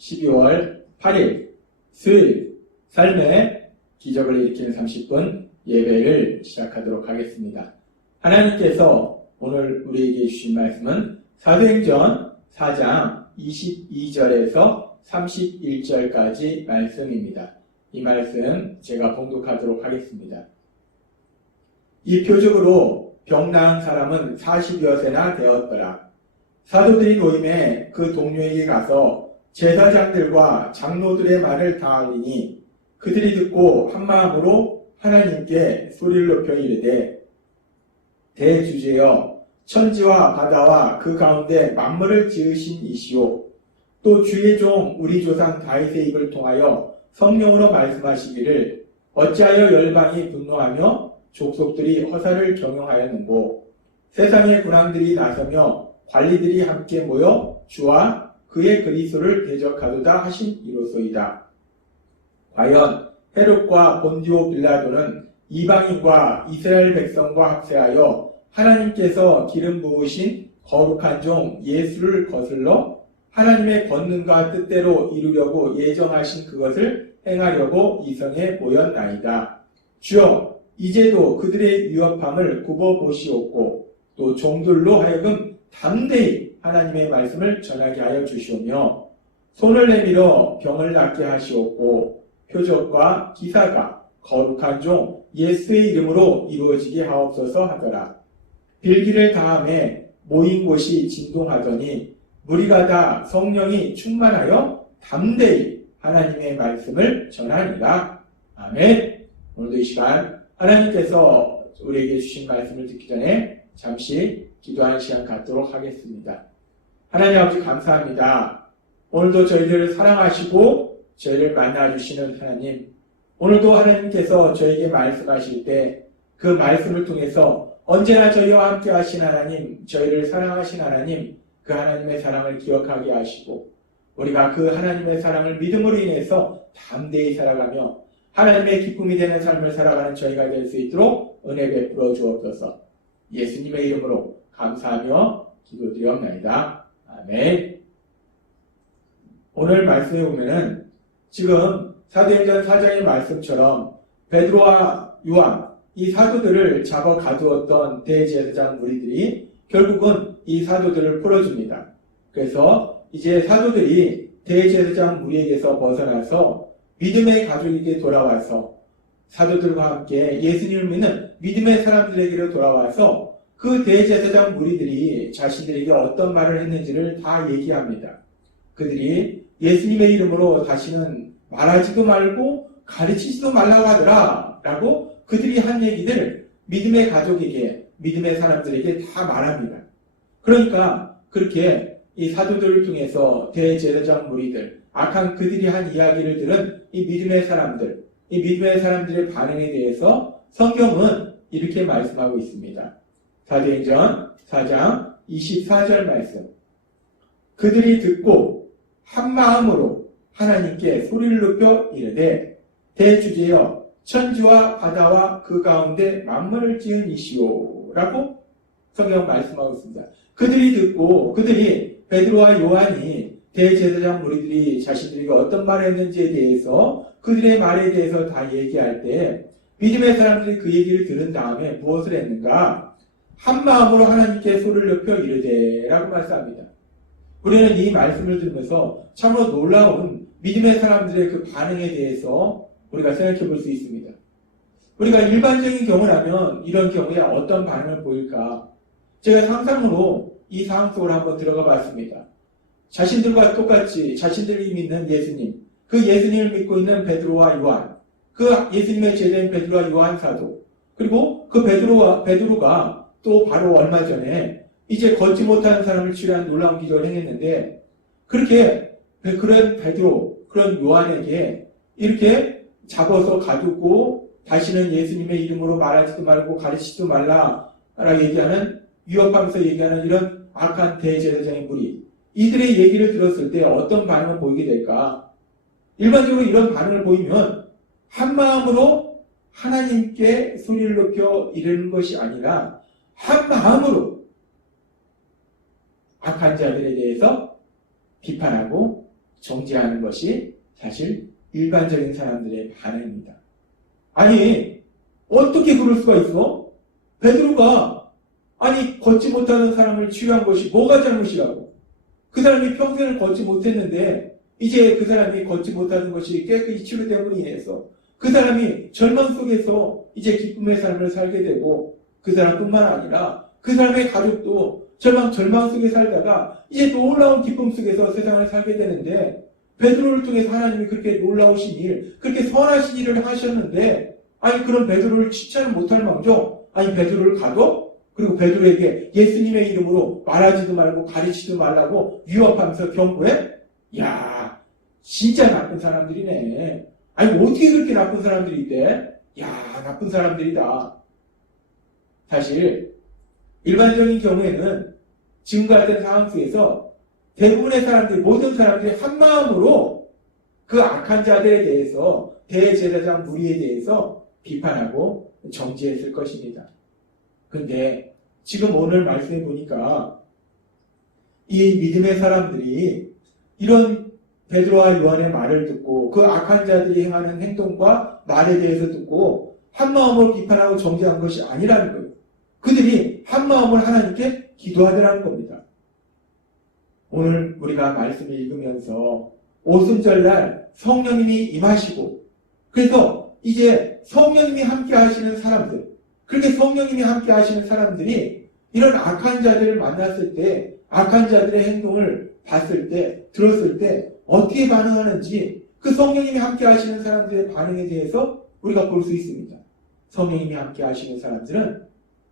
12월 8일 수요일 삶의 기적을 일으키는 30분 예배를 시작하도록 하겠습니다. 하나님께서 오늘 우리에게 주신 말씀은 사도행전 4장 22절에서 31절까지 말씀입니다. 이 말씀 제가 봉독하도록 하겠습니다. 이 표적으로 병 나은 사람은 40여 세나 되었더라. 사도들이 모임에 그 동료에게 가서 제사장들과 장로들의 말을 다하리니 그들이 듣고 한마음으로 하나님께 소리를 높여 이르되 대주제여 천지와 바다와 그 가운데 만물을 지으신 이시오 또 주의 종 우리 조상 다윗의 입을 통하여 성령으로 말씀하시기를 어찌하여 열방이 분노하며 족속들이 허사를 경영하였는고 세상의 군왕들이 나서며 관리들이 함께 모여 주와 그의 그리스도를 대적하도다 하신 이로소이다. 과연 헤롯과 본디오 빌라도는 이방인과 이스라엘 백성과 합세하여 하나님께서 기름 부으신 거룩한 종 예수를 거슬러 하나님의 권능과 뜻대로 이루려고 예정하신 그것을 행하려고 이성에 모였나이다. 주여 이제도 그들의 위협함을 굽어보시옵고 또 종들로 하여금 담대히 하나님의 말씀을 전하게 하여 주시오며 손을 내밀어 병을 낫게 하시옵고 표적과 기사가 거룩한 종 예수의 이름으로 이루어지게 하옵소서 하더라. 빌기를 다함에 모인 곳이 진동하더니 무리가 다 성령이 충만하여 담대히 하나님의 말씀을 전하니라. 아멘. 오늘도 이 시간 하나님께서 우리에게 주신 말씀을 듣기 전에 잠시 기도하는 시간 갖도록 하겠습니다. 하나님 아버지 감사합니다. 오늘도 저희들을 사랑하시고 저희를 만나주시는 하나님, 오늘도 하나님께서 저에게 말씀하실 때 그 말씀을 통해서 언제나 저희와 함께 하신 하나님, 저희를 사랑하신 하나님, 그 하나님의 사랑을 기억하게 하시고 우리가 그 하나님의 사랑을 믿음으로 인해서 담대히 살아가며 하나님의 기쁨이 되는 삶을 살아가는 저희가 될 수 있도록 은혜 베풀어 주옵소서. 예수님의 이름으로 감사하며 기도드리옵나이다. 아멘. 오늘 말씀에 보면은 지금 사도행전 4장의 말씀처럼 베드로와 요한 이 사도들을 잡아 가두었던 대제사장 무리들이 결국은 이 사도들을 풀어줍니다. 그래서 이제 사도들이 대제사장 무리에게서 벗어나서 믿음의 가족에게 돌아와서 사도들과 함께 예수님을 믿는 믿음의 사람들에게로 돌아와서 그 대제사장 무리들이 자신들에게 어떤 말을 했는지를 다 얘기합니다. 그들이 예수님의 이름으로 다시는 말하지도 말고 가르치지도 말라고 하더라 라고 그들이 한 얘기들 믿음의 가족에게 믿음의 사람들에게 다 말합니다. 그러니까 그렇게 이 사도들을 통해서 대제사장 무리들 악한 그들이 한 이야기를 들은 이 믿음의 사람들, 이 믿음의 사람들의 반응에 대해서 성경은 이렇게 말씀하고 있습니다. 사도행전 4장 24절 말씀. 그들이 듣고 한 마음으로 하나님께 소리를 높여 이르되 대주제여 천지와 바다와 그 가운데 만물을 지은 이시오 라고 성경 말씀하고 있습니다. 그들이 듣고 그들이 베드로와 요한이 대제사장 무리들이 자신들에게 어떤 말을 했는지에 대해서 그들의 말에 대해서 다 얘기할 때 믿음의 사람들이 그 얘기를 들은 다음에 무엇을 했는가? 한 마음으로 하나님께 소리를 높여 이르되 라고 말씀합니다. 우리는 이 말씀을 들으면서 참으로 놀라운 믿음의 사람들의 그 반응에 대해서 우리가 생각해 볼 수 있습니다. 우리가 일반적인 경우라면 이런 경우에 어떤 반응을 보일까? 제가 상상으로 이 상황 속으로 한번 들어가 봤습니다. 자신들과 똑같이 자신들이 믿는 예수님, 그 예수님을 믿고 있는 베드로와 요한, 그 예수님의 제자인 베드로와 요한 사도, 그리고 그 베드로가 또 바로 얼마 전에 이제 걷지 못하는 사람을 치유한 놀라운 기적을 행했는데 그렇게 그런 베드로, 그런 요한에게 이렇게 잡아서 가두고 다시는 예수님의 이름으로 말하지도 말고 가르치지도 말라라고 얘기하는 위협하면서 얘기하는 이런 악한 대제사장의 무리 이들의 얘기를 들었을 때 어떤 반응을 보이게 될까? 일반적으로 이런 반응을 보이면 한 마음으로 하나님께 소리를 높여 이르는 것이 아니라 한 마음으로 악한 자들에 대해서 비판하고 정죄하는 것이 사실 일반적인 사람들의 반응입니다. 아니, 어떻게 그럴 수가 있어? 베드로가 걷지 못하는 사람을 치유한 것이 뭐가 잘못이라고? 그 사람이 평생을 걷지 못했는데 이제 그 사람이 걷지 못하는 것이 깨끗이 치유됨으로 인해서 그 사람이 절망 속에서 이제 기쁨의 삶을 살게 되고 그 사람뿐만 아니라 그 사람의 가족도 절망 속에 살다가 이제 놀라운 기쁨 속에서 세상을 살게 되는데 베드로를 통해서 하나님이 그렇게 놀라우신 일, 그렇게 선하신 일을 하셨는데 그런 베드로를 칭찬을 못할 망정 베드로를 가둬? 그리고 베드로에게 예수님의 이름으로 말하지도 말고 가르치지도 말라고 위협하면서 경고해? 야, 진짜 나쁜 사람들이네. 어떻게 그렇게 나쁜 사람들이 있대? 야, 나쁜 사람들이다. 사실 일반적인 경우에는 지금과 같은 상황 속에서 대부분의 사람들이, 모든 사람들이 한마음으로 그 악한 자들에 대해서, 대제사장 무리에 대해서 비판하고 정죄했을 것입니다. 근데 지금 오늘 말씀해 보니까 이 믿음의 사람들이 이런 베드로와 요한의 말을 듣고 그 악한 자들이 행하는 행동과 말에 대해서 듣고 한마음으로 비판하고 정죄한 것이 아니라는 거예요. 그들이 한마음으로 하나님께 기도하더라는 겁니다. 오늘 우리가 말씀을 읽으면서 오순절날 성령님이 임하시고 그래서 이제 성령님이 함께 하시는 사람들, 그렇게 성령님이 함께 하시는 사람들이 이런 악한 자들을 만났을 때, 악한 자들의 행동을 봤을 때, 들었을 때 어떻게 반응하는지 그 성령님이 함께 하시는 사람들의 반응에 대해서 우리가 볼 수 있습니다. 성령님이 함께 하시는 사람들은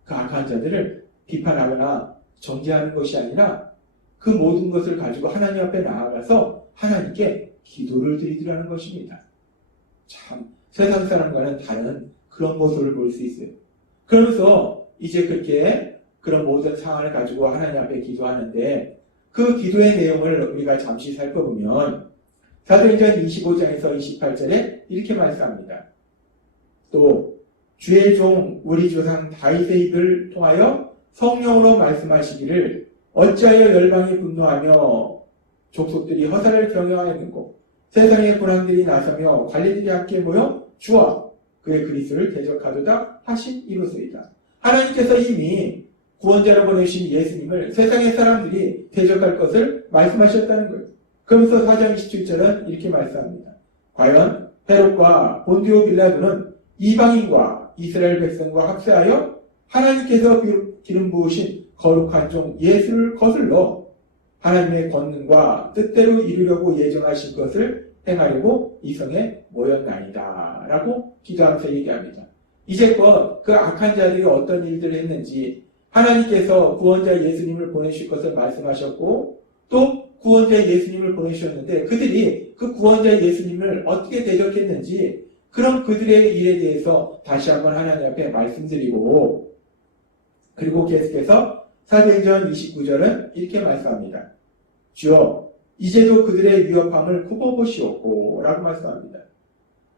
그 악한 자들을 비판하거나 정죄하는 것이 아니라 그 모든 것을 가지고 하나님 앞에 나아가서 하나님께 기도를 드리더라는 것입니다. 참 세상 사람과는 다른 그런 모습을 볼 수 있어요. 그러면서 이제 그렇게 그런 모든 상황을 가지고 하나님 앞에 기도하는데 그 기도의 내용을 우리가 잠시 살펴보면 사도행전 25장에서 28절에 이렇게 말씀합니다. 또 주의 종 우리 조상 다윗의 입을 통하여 성령으로 말씀하시기를 어찌하여 열방이 분노하며 족속들이 허사를 경영하였는고 세상의 군왕들이 나서며 관리들이 함께 모여 주와 그의 그리스도를 대적하도다 하신 이로소이다. 하나님께서 이미 구원자로 보내신 예수님을 세상의 사람들이 대적할 것을 말씀하셨다는 거예요. 그러면서 4장 27절은 이렇게 말씀합니다. 과연 헤롯과 본디오 빌라도는 이방인과 이스라엘 백성과 합세하여 하나님께서 기름 부으신 거룩한 종 예수를 거슬러 하나님의 권능과 뜻대로 이루려고 예정하신 것을 행하려고 이 성에 모였나이다 라고 기도하면서 얘기합니다. 이제껏 그 악한 자들이 어떤 일들을 했는지 하나님께서 구원자 예수님을 보내실 것을 말씀하셨고 또 구원자 예수님을 보내주셨는데 그들이 그 구원자 예수님을 어떻게 대적했는지 그런 그들의 일에 대해서 다시 한번 하나님 앞에 말씀드리고 그리고 계속해서 사도행전 29절은 이렇게 말씀합니다. 주여 이제도 그들의 위협함을 굽어보시옵고 라고 말씀합니다.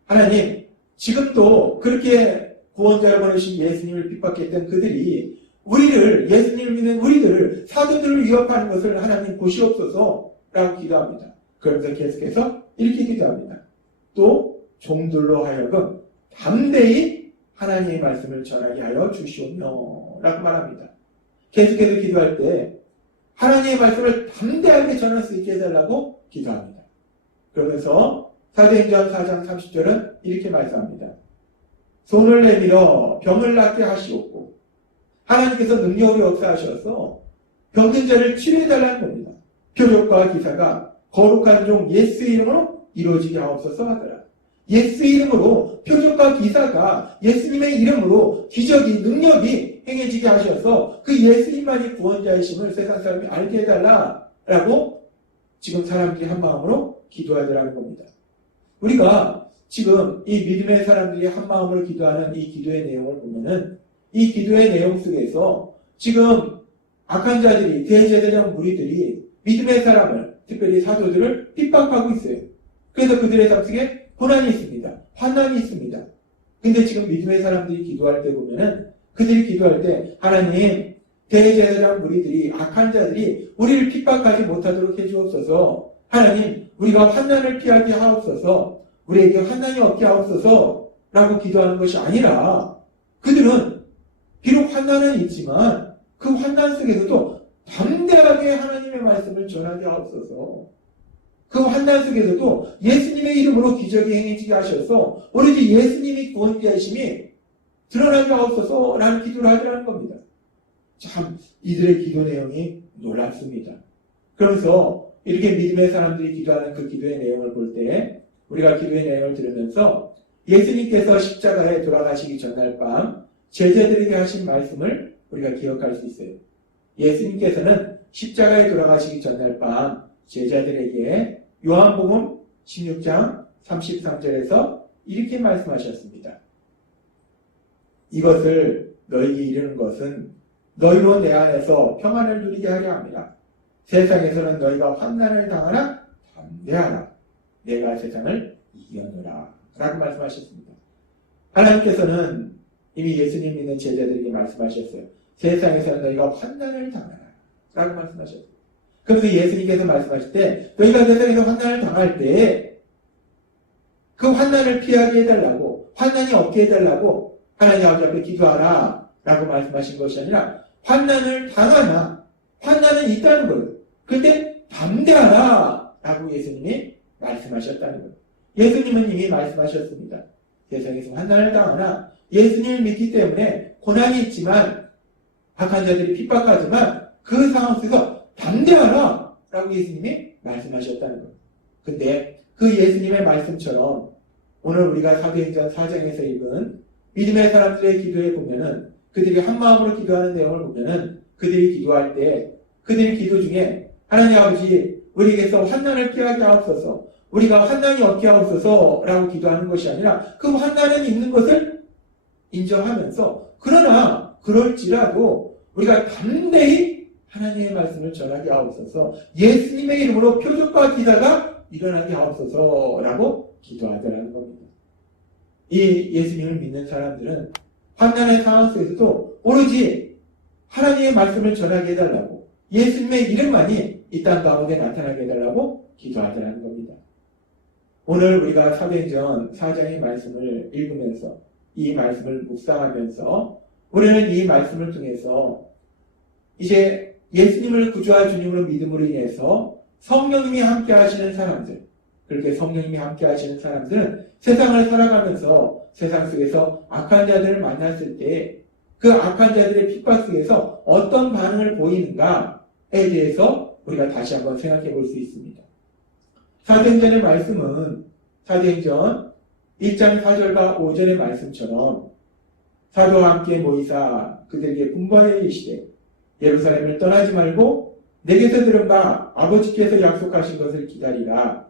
하나님 지금도 그렇게 구원자를 보내신 예수님을 핍박했던 그들이 우리를 예수님을 믿는 우리들을 사도들을 위협하는 것을 하나님 보시옵소서 라고 기도합니다. 그러면서 계속해서 이렇게 기도합니다. 또 종들로 하여금 담대히 하나님의 말씀을 전하게 하여 주시오며 라고 말합니다. 계속해서 기도할 때 하나님의 말씀을 담대하게 전할 수 있게 해달라고 기도합니다. 그러면서 사도행전 4장 30절은 이렇게 말씀합니다. 손을 내밀어 병을 낫게 하시옵고 하나님께서 능력으로 역사하셔서 병든 자를 치료해달라는 겁니다. 표적과 기사가 거룩한 종 예수의 이름으로 이루어지게 하옵소서 하더라. 예수의 이름으로 표적과 기사가 예수님의 이름으로 기적이 능력이 행해지게 하셔서 그 예수님만이 구원자이심을 세상 사람이 알게 해달라라고 지금 사람들이 한 마음으로 기도하더라는 겁니다. 우리가 지금 이 믿음의 사람들이 한 마음으로 기도하는 이 기도의 내용을 보면은 이 기도의 내용 속에서 지금 악한 자들이 대제사장 무리들이 믿음의 사람을 특별히 사도들을 핍박하고 있어요. 그래서 그들의 삶 속에 고난이 있습니다. 환난이 있습니다. 근데 지금 믿음의 사람들이 기도할 때 보면은 그들이 기도할 때 하나님 대제사장 무리들이 악한 자들이 우리를 핍박하지 못하도록 해주옵소서 하나님, 우리가 환난을 피하게 하옵소서, 우리에게 환난이 없게 하옵소서 라고 기도하는 것이 아니라 그들은 비록 환난은 있지만 그 환난 속에서도 담대하게 하나님의 말씀을 전하게 하옵소서. 그 환난 속에서도 예수님의 이름으로 기적이 행해지게 하셔서 오로지 예수님이 구원자이심이 드러나게 하옵소서 라는 기도를 하더라는 겁니다. 참 이들의 기도 내용이 놀랍습니다. 그러면서 이렇게 믿음의 사람들이 기도하는 그 기도의 내용을 볼 때 우리가 기도의 내용을 들으면서 예수님께서 십자가에 돌아가시기 전날 밤 제자들에게 하신 말씀을 우리가 기억할 수 있어요. 예수님께서는 십자가에 돌아가시기 전날 밤 제자들에게 요한복음 16장 33절에서 이렇게 말씀하셨습니다. 이것을 너희에게 이르는 것은 너희로 내 안에서 평안을 누리게 하려 함이라. 세상에서는 너희가 환난을 당하나 담대하라. 내가 세상을 이겼노라. 라고 말씀하셨습니다. 하나님께서는 이미 예수님 믿는 제자들에게 말씀하셨어요. 세상에서는 너희가 환난을 당하라. 라고 말씀하셨어요. 그래서 예수님께서 말씀하실 때 너희가 세상에서 환난을 당할 때 그 환난을 피하게 해달라고, 환난이 없게 해달라고 하나님 아버지 앞에 기도하라 라고 말씀하신 것이 아니라 환난을 당하나 환난은 있다는 거예요. 그런데 담대하라 라고 예수님이 말씀하셨다는 거예요. 예수님은 이미 말씀하셨습니다. 세상에서 환난을 당하나 예수님을 믿기 때문에 고난이 있지만 악한 자들이 핍박하지만 그 상황 속에서 담대하라 라고 예수님이 말씀하셨다는 거예요. 근데 그 예수님의 말씀처럼 오늘 우리가 사도행전 4장에서 읽은 믿음의 사람들의 기도에 보면은 그들이 한마음으로 기도하는 내용을 보면은 그들이 기도할 때 그들의 기도 중에 하나님 아버지 우리에게서 환난을 피하게 하옵소서, 우리가 환난이 없게 하옵소서 라고 기도하는 것이 아니라 그 환난은 있는 것을 인정하면서 그러나 그럴지라도 우리가 담대히 하나님의 말씀을 전하게 하옵소서, 예수님의 이름으로 표적과 기사가 일어나게 하옵소서라고 기도하더라는 겁니다. 이 예수님을 믿는 사람들은 환난의 상황 속에서도 오로지 하나님의 말씀을 전하게 해달라고, 예수님의 이름만이 이 땅 가운데 나타나게 해달라고 기도하더라는 겁니다. 오늘 우리가 사도행전 4장의 말씀을 읽으면서 이 말씀을 묵상하면서 우리는 이 말씀을 통해서 이제 예수님을 구주와 주님으로 믿음으로 인해서 성령님이 함께 하시는 사람들, 그렇게 성령님이 함께 하시는 사람들은 세상을 살아가면서 세상 속에서 악한 자들을 만났을 때 그 악한 자들의 핍박 속에서 어떤 반응을 보이는가에 대해서 우리가 다시 한번 생각해 볼 수 있습니다. 사도행전의 말씀은 사도행전 1장 4절과 5절의 말씀처럼 사도와 함께 모이사 그들에게 분부하여 이르시되 예루살렘을 떠나지 말고 내게서 들은 바 아버지께서 약속하신 것을 기다리라.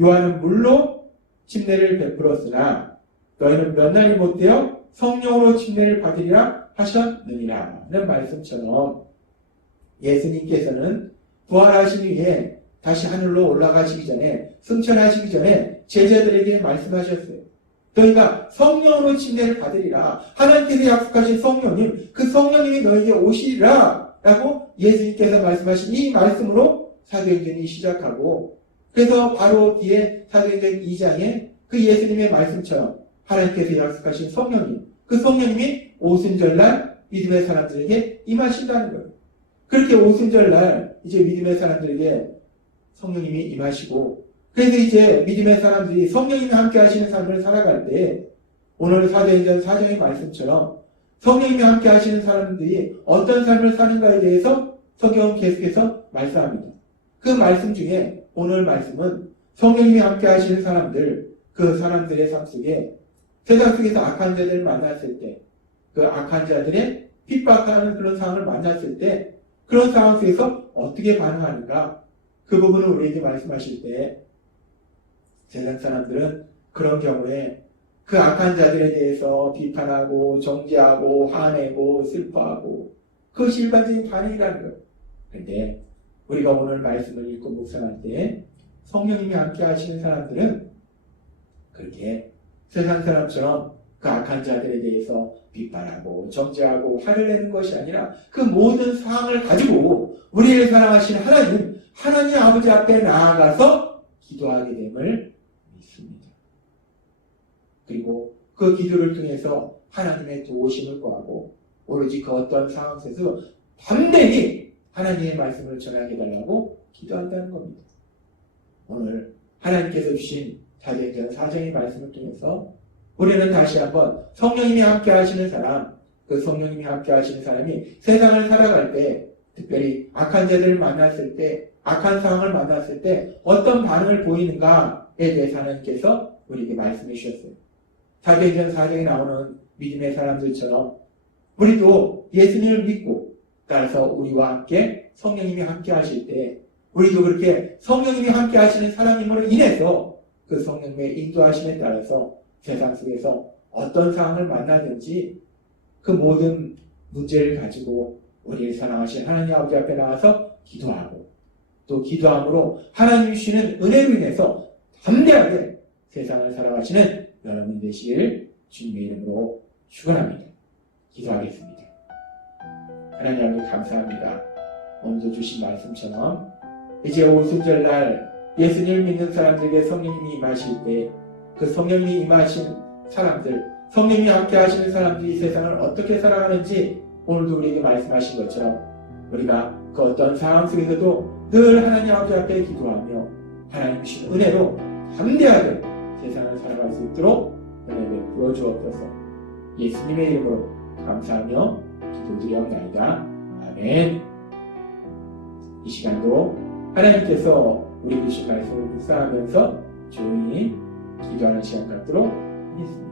요한은 물로 침례를 베풀었으나 너희는 몇 날이 못되어 성령으로 침례를 받으리라 하셨느니라 는 말씀처럼 예수님께서는 부활하신 후에 다시 하늘로 올라가시기 전에, 승천하시기 전에 제자들에게 말씀하셨어요. 너희가 성령으로 침례를 받으리라. 하나님께서 약속하신 성령님, 그 성령님이 너희에게 오시리라 라고 예수님께서 말씀하신 이 말씀으로 사도행전이 시작하고, 그래서 바로 뒤에 사도행전 2장에 그 예수님의 말씀처럼 하나님께서 약속하신 성령님, 그 성령님이 오순절날 믿음의 사람들에게 임하신다는 거예요. 그렇게 오순절날 이제 믿음의 사람들에게 성령님이 임하시고, 그래서 이제 믿음의 사람들이 성령님이 함께 하시는 삶을 살아갈 때 오늘 사도행전 4장의 말씀처럼 성령님이 함께 하시는 사람들이 어떤 삶을 사는가에 대해서 성경은 계속해서 말씀합니다. 그 말씀 중에 오늘 말씀은 성령님이 함께 하시는 사람들, 그 사람들의 삶 속에 세상 속에서 악한 자들을 만났을 때, 그 악한 자들의 핍박하는 그런 상황을 만났을 때 그런 상황 속에서 어떻게 반응하는가, 그 부분을 우리에게 말씀하실 때 세상 사람들은 그런 경우에 그 악한 자들에 대해서 비판하고 정죄하고 화내고 슬퍼하고 그것이 일반적인 반응이라는 거예요. 그런데 우리가 오늘 말씀을 읽고 묵상할 때 성령님이 함께 하시는 사람들은 그렇게 세상 사람처럼 그 악한 자들에 대해서 비판하고 정죄하고 화를 내는 것이 아니라 그 모든 상황을 가지고 우리를 사랑하시는 하나님 아버지 앞에 나아가서 기도하게 됨을 믿습니다. 그리고 그 기도를 통해서 하나님의 도우심을 구하고 오로지 그 어떤 상황 속에서 담대히 하나님의 말씀을 전하게 해달라고 기도한다는 겁니다. 오늘 하나님께서 주신 사도행전 4장의 말씀을 통해서 우리는 다시 한번 성령님이 함께 하시는 사람, 그 성령님이 함께 하시는 사람이 세상을 살아갈 때, 특별히 악한 자들을 만났을 때, 악한 상황을 만났을 때 어떤 반응을 보이는가에 대해서 하나님께서 우리에게 말씀해 주셨어요. 사도행전 4장에 나오는 믿음의 사람들처럼 우리도 예수님을 믿고 따라서 우리와 함께 성령님이 함께 하실 때 우리도 그렇게 성령님이 함께 하시는 사람임으로 인해서 그 성령님의 인도하심에 따라서 세상 속에서 어떤 상황을 만나든지 그 모든 문제를 가지고 우리를 사랑하신 하나님 아버지 앞에 나와서 기도하고 또 기도함으로 하나님이 주시는 은혜로 인해서 담대하게 세상을 살아가시는 여러분 되시길 주님의 이름으로 축원합니다. 기도하겠습니다. 하나님 아버지 감사합니다. 오늘도 주신 말씀처럼 이제 오순절날 예수님을 믿는 사람들에게 성령님이 임하실 때 그 성령님이 임하신 사람들, 성령님이 함께 하시는 사람들이 이 세상을 어떻게 살아가는지 오늘도 우리에게 말씀하신 것처럼 우리가 그 어떤 상황 속에서도 늘 하나님 아버지 앞에 기도하며 하나님 주신 은혜로 담대하게 세상을 살아갈 수 있도록 은혜를 부어주옵소서. 예수님의 이름으로 감사하며 기도드리옵나이다. 아멘. 이 시간도 하나님께서 우리 주신 말씀을 묵상하면서 조용히 기도하는 시간 갖도록 하겠습니다.